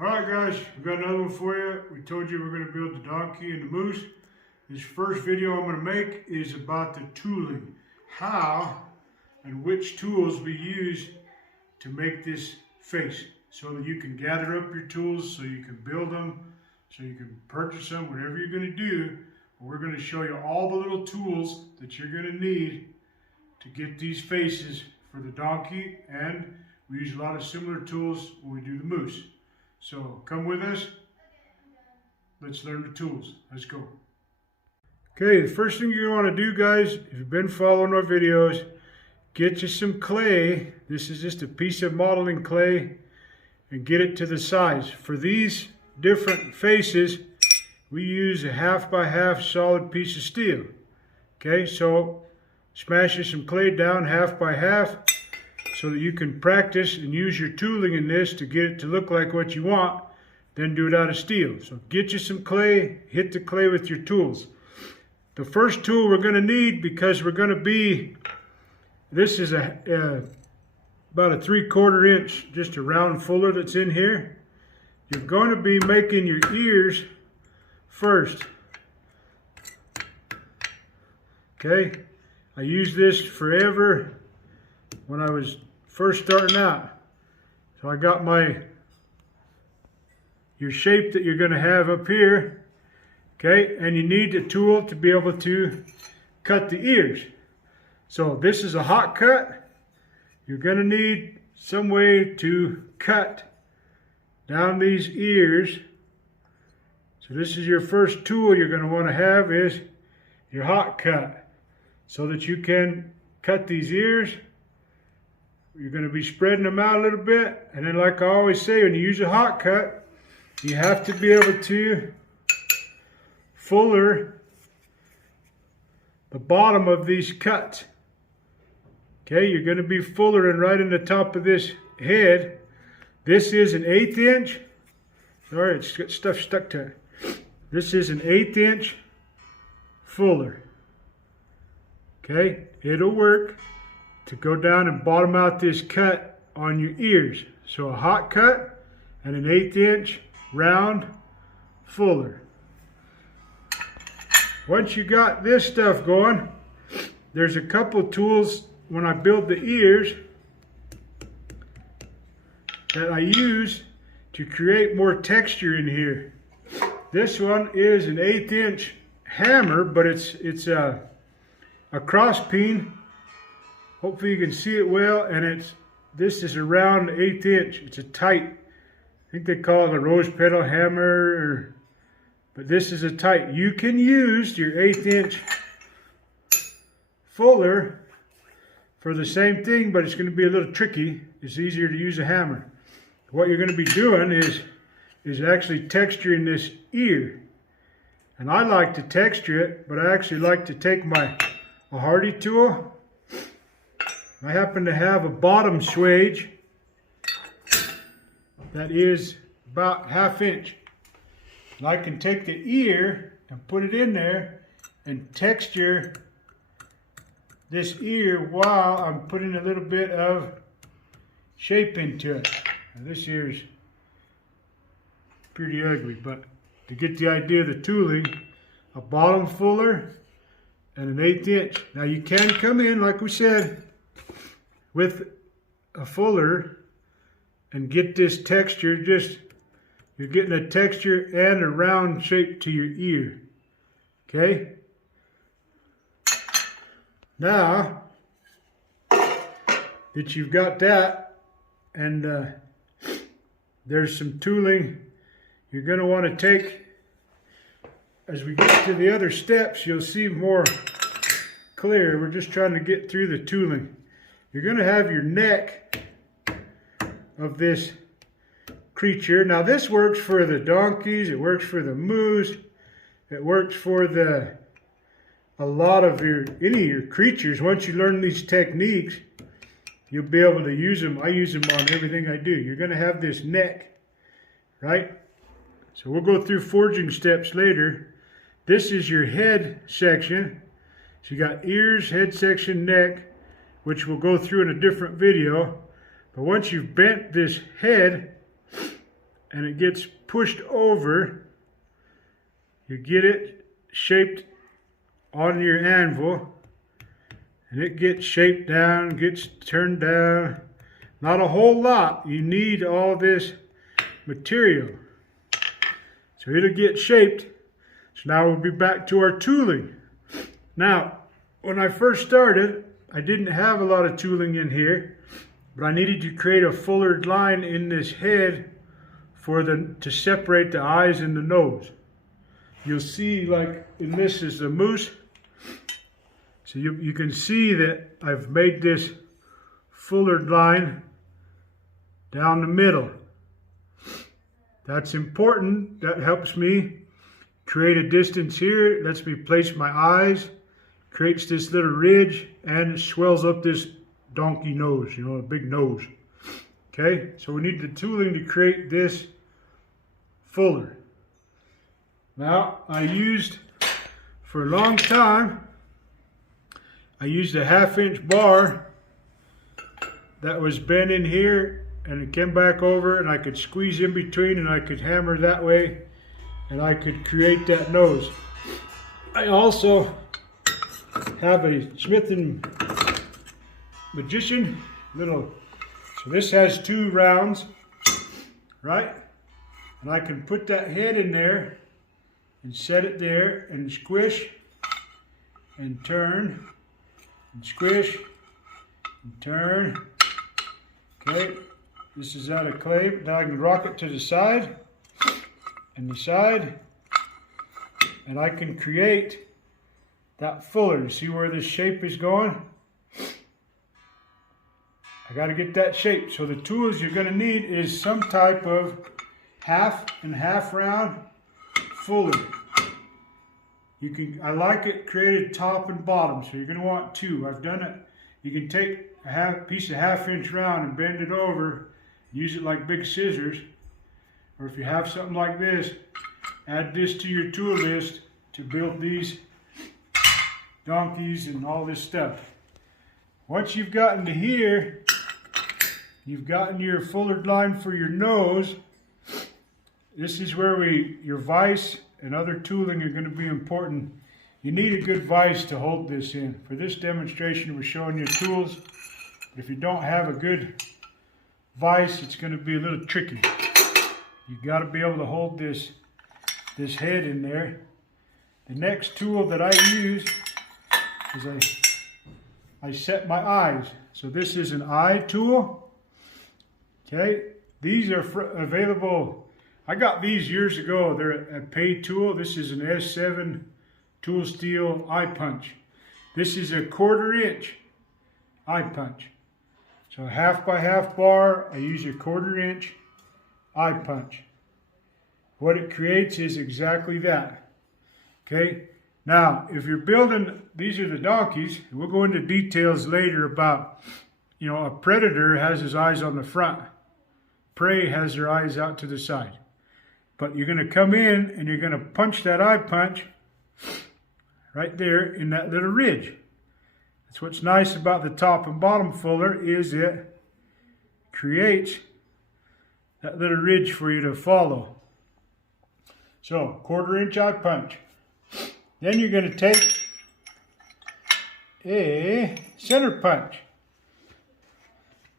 Alright guys, we got another one for you. We told you we're going to build the donkey and the moose. This first video I'm going to make is about the tooling. How and which tools we use to make this face. So that you can gather up your tools, so you can build them, so you can purchase them, whatever you're going to do. We're going to show you all the little tools that you're going to need to get these faces for the donkey, and we use a lot of similar tools when we do the moose. So come with us, let's learn the tools. Let's go. Okay, the first thing you're going to want to do, guys, if you've been following our videos, get you some clay. This is just a piece of modeling clay, and get it to the size. For these different faces, we use a 1/2 by 1/2 solid piece of steel. Okay, so smash you some clay down 1/2 by 1/2 so that you can practice and use your tooling in this to get it to look like what you want, then do it out of steel. So get you some clay, hit the clay with your tools. The first tool we're going to need, because we're going to be, this is about a 3/4 inch, just a round fuller that's in here. You're going to be making your ears first. Okay, I used this forever when I was first starting out. So I got your shape that you're going to have up here. Okay, and you need a tool to be able to cut the ears. So this is a hot cut. You're going to need some way to cut down these ears. So this is your first tool you're going to want to have, is your hot cut, so that you can cut these ears. You're going to be spreading them out a little bit, and then, like I always say, when you use a hot cut, you have to be able to fuller the bottom of these cuts. Okay, you're going to be fullering right in the top of this head. This is an 1/8 inch. Sorry, it's got stuff stuck to it. This is an 1/8 inch fuller. Okay, it'll work to go down and bottom out this cut on your ears. So a hot cut and an 1/8 inch round fuller. Once you got this stuff going, there's a couple tools when I build the ears that I use to create more texture in here. This one is an 1/8 inch hammer, but it's a cross peen. Hopefully you can see it well, and this is a round 1/8 inch. It's a tight, I think they call it a rose petal hammer, but this is a tight. You can use your 1/8 inch fuller for the same thing, but it's going to be a little tricky. It's easier to use a hammer. What you're going to be doing is actually texturing this ear. And I like to texture it, but I actually like to take a hardy tool. I happen to have a bottom swage that is about 1/2 inch. And I can take the ear and put it in there and texture this ear while I'm putting a little bit of shape into it. Now this ear is pretty ugly, but to get the idea of the tooling, a bottom fuller and an 1/8 inch. Now you can come in, like we said, with a fuller and get this texture. You're getting a texture and a round shape to your ear. Okay? Now that you've got that, and there's some tooling you're going to want to take. As we get to the other steps, you'll see more clear. We're just trying to get through the tooling. You're going to have your neck of this creature. Now this works for the donkeys, it works for the moose, it works for a lot of any of your creatures. Once you learn these techniques, you'll be able to use them. I use them on everything I do. You're going to have this neck, right? So we'll go through forging steps later. This is your head section. So you got ears, head section, neck, which we'll go through in a different video. But once you've bent this head, and it gets pushed over, you get it shaped on your anvil, and it gets shaped down, gets turned down. Not a whole lot. You need all this material. So it'll get shaped. So now we'll be back to our tooling. Now, when I first started, I didn't have a lot of tooling in here, but I needed to create a fuller line in this head to separate the eyes and the nose. You'll see, like in this is the moose. So you can see that I've made this fuller line down the middle. That's important. That helps me create a distance here. It lets me place my eyes, creates this little ridge, and it swells up this donkey nose, you know, a big nose. Okay, so we need the tooling to create this fuller. Now, for a long time, I used a 1/2 inch bar that was bent in here, and it came back over, and I could squeeze in between, and I could hammer that way, and I could create that nose. I also have a smithing magician so this has 2 rounds, right? And I can put that head in there and set it there and squish and turn and squish and turn. Okay, this is out of clay. Now I can rock it to the side and the side, and I can create that fuller. You see where this shape is going? I got to get that shape. So the tools you're going to need is some type of 1/2 and 1/2 round fuller. I like it created top and bottom, so you're going to want 2. I've done it. You can take a piece of 1/2 inch round and bend it over, use it like big scissors, or if you have something like this, add this to your tool list to build these donkeys and all this stuff. Once you've gotten to here, you've gotten your fuller line for your nose. This is where your vise and other tooling are going to be important. You need a good vise to hold this in. For this demonstration, we're showing you tools. If you don't have a good vise, it's going to be a little tricky. You've got to be able to hold this head in there. The next tool that I use is I set my eyes. So this is an eye tool. Okay, these are available. I got these years ago. They're a Pieh tool. This is an S7 tool steel eye punch. This is a 1/4 inch eye punch. So 1/2 by 1/2 bar, I use a 1/4 inch eye punch. What it creates is exactly that. Okay, now if you're building, these are the donkeys. We'll go into details later about, a predator has his eyes on the front. Prey has their eyes out to the side. But you're going to come in and you're going to punch that eye punch right there in that little ridge. That's what's nice about the top and bottom fuller, is it creates that little ridge for you to follow. So 1/4 inch eye punch. Then you're going to take a center punch.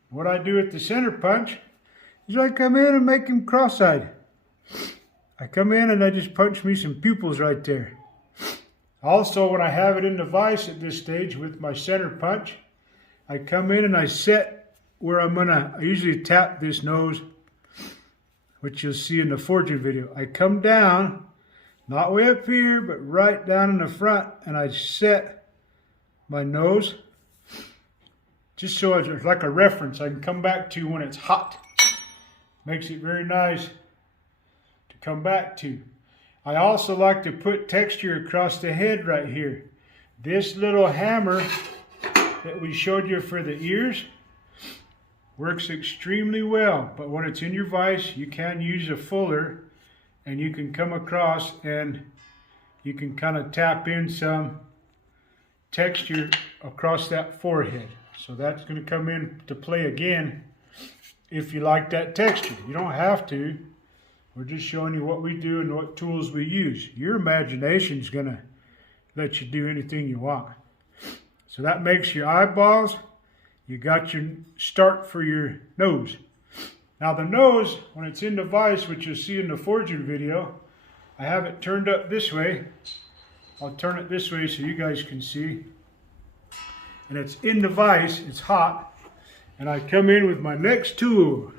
What I do with the center punch is I come in and make him cross-eyed. I come in and I just punch me some pupils right there. Also, when I have it in the vise at this stage with my center punch, I come in and I set where I usually tap this nose, which you'll see in the forging video. I come down, not way up here, but right down in the front, and I set my nose, just so it's like a reference I can come back to when it's hot. Makes it very nice to come back to. I also like to put texture across the head right here. This little hammer that we showed you for the ears works extremely well, but when it's in your vise, you can use a fuller, and you can come across and you can kind of tap in some texture across that forehead. So that's going to come into play again if you like that texture. You don't have to, We're just showing you what we do and what tools we use. Your imagination's gonna let you do anything you want. So that makes your eyeballs. You got your start for your nose. Now the nose, when it's in the vise, which you'll see in the forging video, I have it turned up this way. I'll turn it this way so you guys can see. And it's in the vise, it's hot. And I come in with my next tool.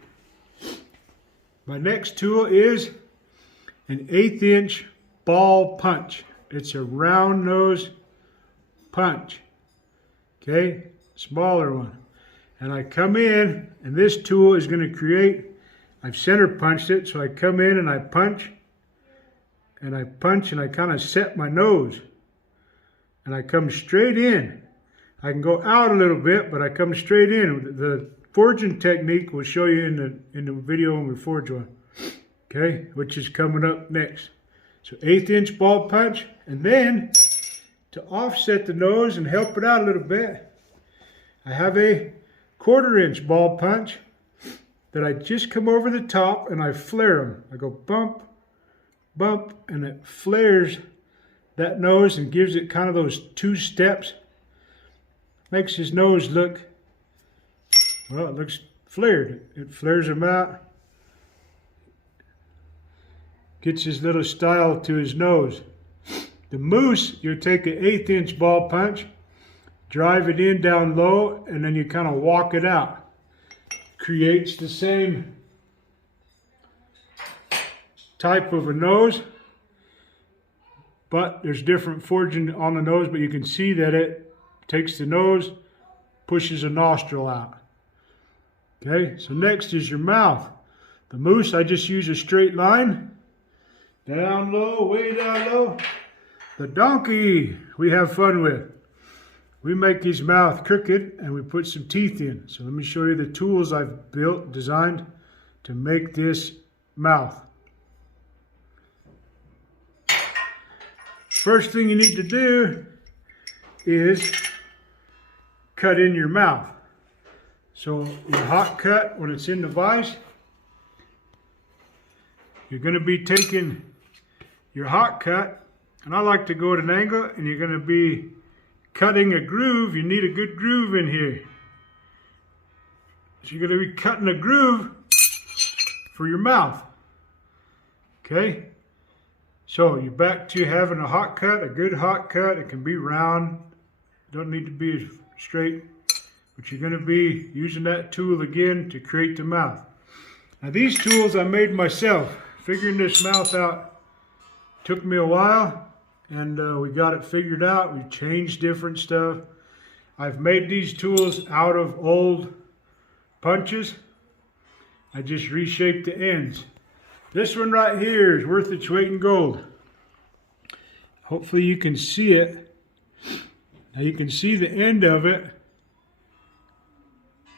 My next tool is an 1/8 inch ball punch. It's a round nose punch. Okay, smaller one. And I come in, and this tool is going to create, I've center punched it, so I come in and I punch, and I kind of set my nose. And I come straight in. I can go out a little bit, but I come straight in. The forging technique we'll show you in the video when we forge one. Okay, which is coming up next. So 1/8 inch ball punch, and then to offset the nose and help it out a little bit, I have a 1/4 inch ball punch that I just come over the top and I flare them. I go bump, bump, and it flares that nose and gives it kind of those 2 steps. Makes his nose look, well, it looks flared. It flares him out. Gets his little style to his nose. The moose, you'll take an 1/8 inch ball punch, drive it in down low, and then you kind of walk it out. Creates the same type of a nose, but there's different forging on the nose, but you can see that it takes the nose, pushes a nostril out. Okay, so next is your mouth. The moose, I just use a straight line. Down low, way down low. The donkey, we have fun with. We make his mouth crooked and we put some teeth in. So let me show you the tools I've built, designed to make this mouth. First thing you need to do is cut in your mouth. So your hot cut, when it's in the vise, you're going to be taking your hot cut, and I like to go at an angle, and you're going to be cutting a groove. You need a good groove in here. So you're going to be cutting a groove for your mouth. Okay? So you're back to having a hot cut, a good hot cut. It can be round. It doesn't need to be straight. But you're going to be using that tool again to create the mouth. Now these tools I made myself. Figuring this mouth out took me a while, and we got it figured out. We changed different stuff. I've made these tools out of old punches. I just reshaped the ends. This one right here is worth its weight in gold. Hopefully you can see it. Now you can see the end of it.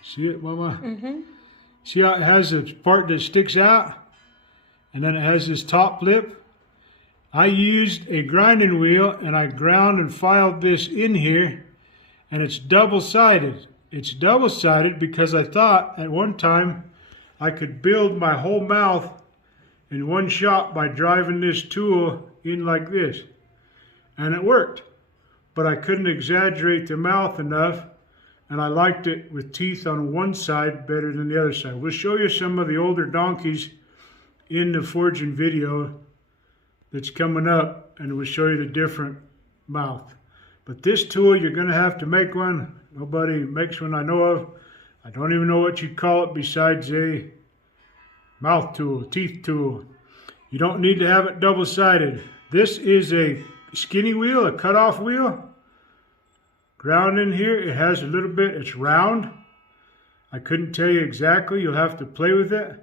See it, Mama? Mm-hmm. See how it has a part that sticks out? And then it has this top lip. I used a grinding wheel and I ground and filed this in here, and it's double-sided. It's double-sided because I thought at one time I could build my whole mouth in one shot by driving this tool in like this. And it worked. But I couldn't exaggerate the mouth enough, and I liked it with teeth on one side better than the other side. We'll show you some of the older donkeys in the forging video that's coming up, and we'll show you the different mouth. But this tool, you're going to have to make one. Nobody makes one I know of. I don't even know what you'd call it besides a mouth tool, teeth tool. You don't need to have it double-sided. This is a skinny wheel, a cutoff wheel. Ground in here, it has a little bit, it's round. I couldn't tell you exactly, you'll have to play with it.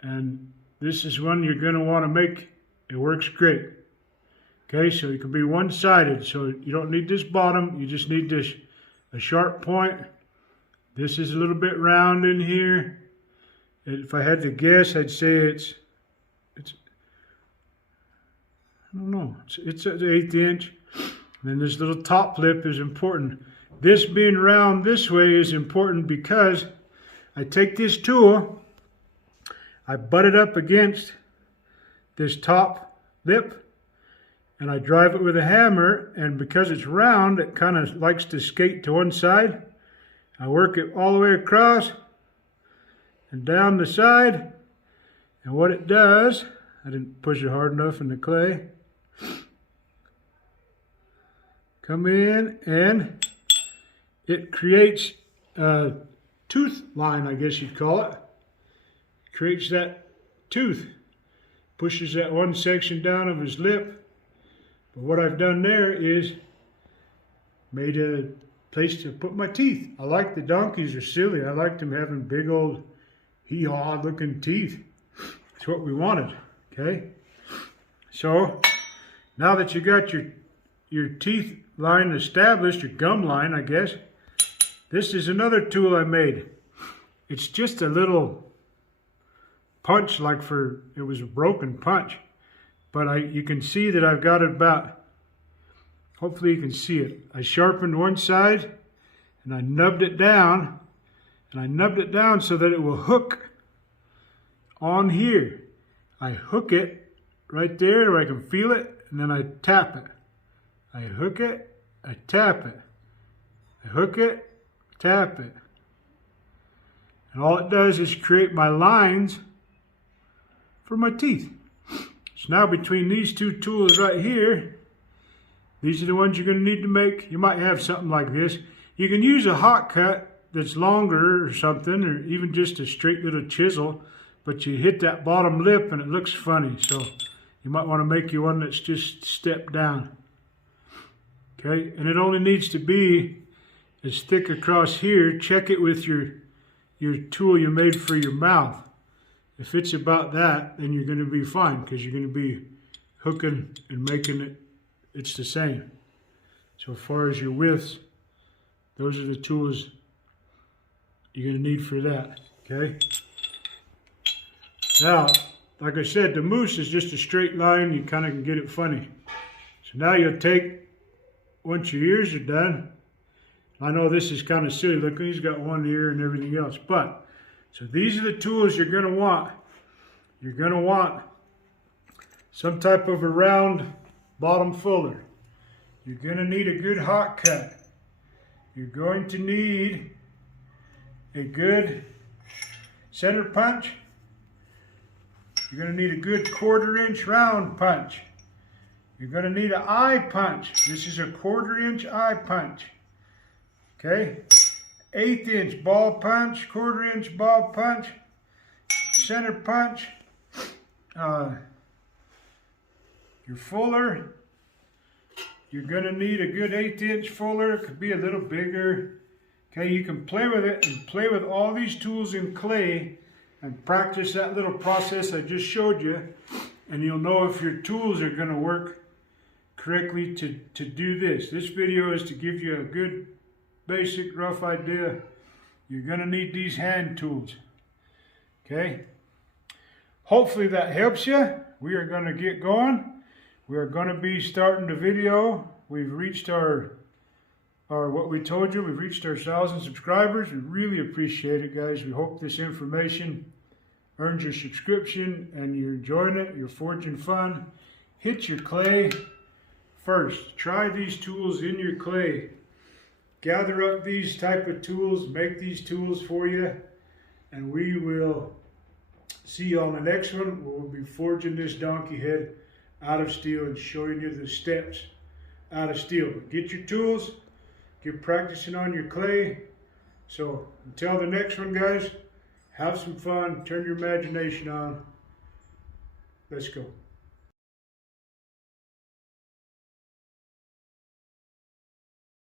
And this is one you're going to want to make. It works great. Okay, so it can be one-sided, so you don't need this bottom, you just need this, a sharp point. This is a little bit round in here. If I had to guess, I'd say it's I don't know, it's an 1/8 inch. And then this little top lip is important. This being round this way is important because I take this tool, I butt it up against this top lip, and I drive it with a hammer, and because it's round, it kind of likes to skate to one side. I work it all the way across and down the side, and what it does, I didn't push it hard enough in the clay. Come in and it creates a tooth line, I guess you'd call it. Creates that tooth. Pushes that one section down of his lip. But what I've done there is made a place to put my teeth. I like the donkeys are silly. I like them having big old hee-haw looking teeth. That's what we wanted, okay? So now that you got your teeth line established, your gum line, I guess, this is another tool I made. It's just a little punch, like it was a broken punch. But you can see that I've got it about, hopefully you can see it. I sharpened one side and I nubbed it down. And I nubbed it down so that it will hook on here. I hook it right there where I can feel it, and then I tap it. I hook it, I tap it. I hook it, tap it. And all it does is create my lines for my teeth. So now between these two tools right here, these are the ones you're going to need to make. You might have something like this. You can use a hot cut that's longer or something, or even just a straight little chisel, but you hit that bottom lip and it looks funny. So you might want to make you one that's just stepped down. Okay, and it only needs to be as thick across here. Check it with your tool you made for your mouth. If it's about that, then you're going to be fine, because you're going to be hooking and making it's the same. So as far as your widths, those are the tools you're going to need for that, okay? Now, like I said, the moose is just a straight line. You kind of can get it funny. So now you'll take, once your ears are done, I know this is kind of silly looking. He's got one ear and everything else. But, so these are the tools you're going to want. You're going to want some type of a round bottom fuller. You're going to need a good hot cut. You're going to need a good center punch. You're going to need a good 1/4 inch round punch. You're going to need an eye punch. This is a 1/4 inch eye punch. Okay? 1/8 inch ball punch, 1/4 inch ball punch, center punch. Your fuller, you're going to need a good 1/8 inch fuller. It could be a little bigger. Okay, you can play with it and play with all these tools in clay and practice that little process I just showed you, and you'll know if your tools are going to work correctly to do this. This video is to give you a good basic rough idea. You're going to need these hand tools. Okay? Hopefully that helps you. We are going to get going. We are going to be starting the video. We've reached our what we told you. We've reached our 1,000 subscribers. We really appreciate it, guys. We hope this information earns your subscription and you're enjoying it. You're forging fun. Hit your clay first. Try these tools in your clay. Gather up these type of tools. Make these tools for you. And we will see you on the next one. We'll be forging this donkey head out of steel and showing you the steps out of steel. Get your tools. Get practicing on your clay. So until the next one, guys, have some fun. Turn your imagination on. Let's go.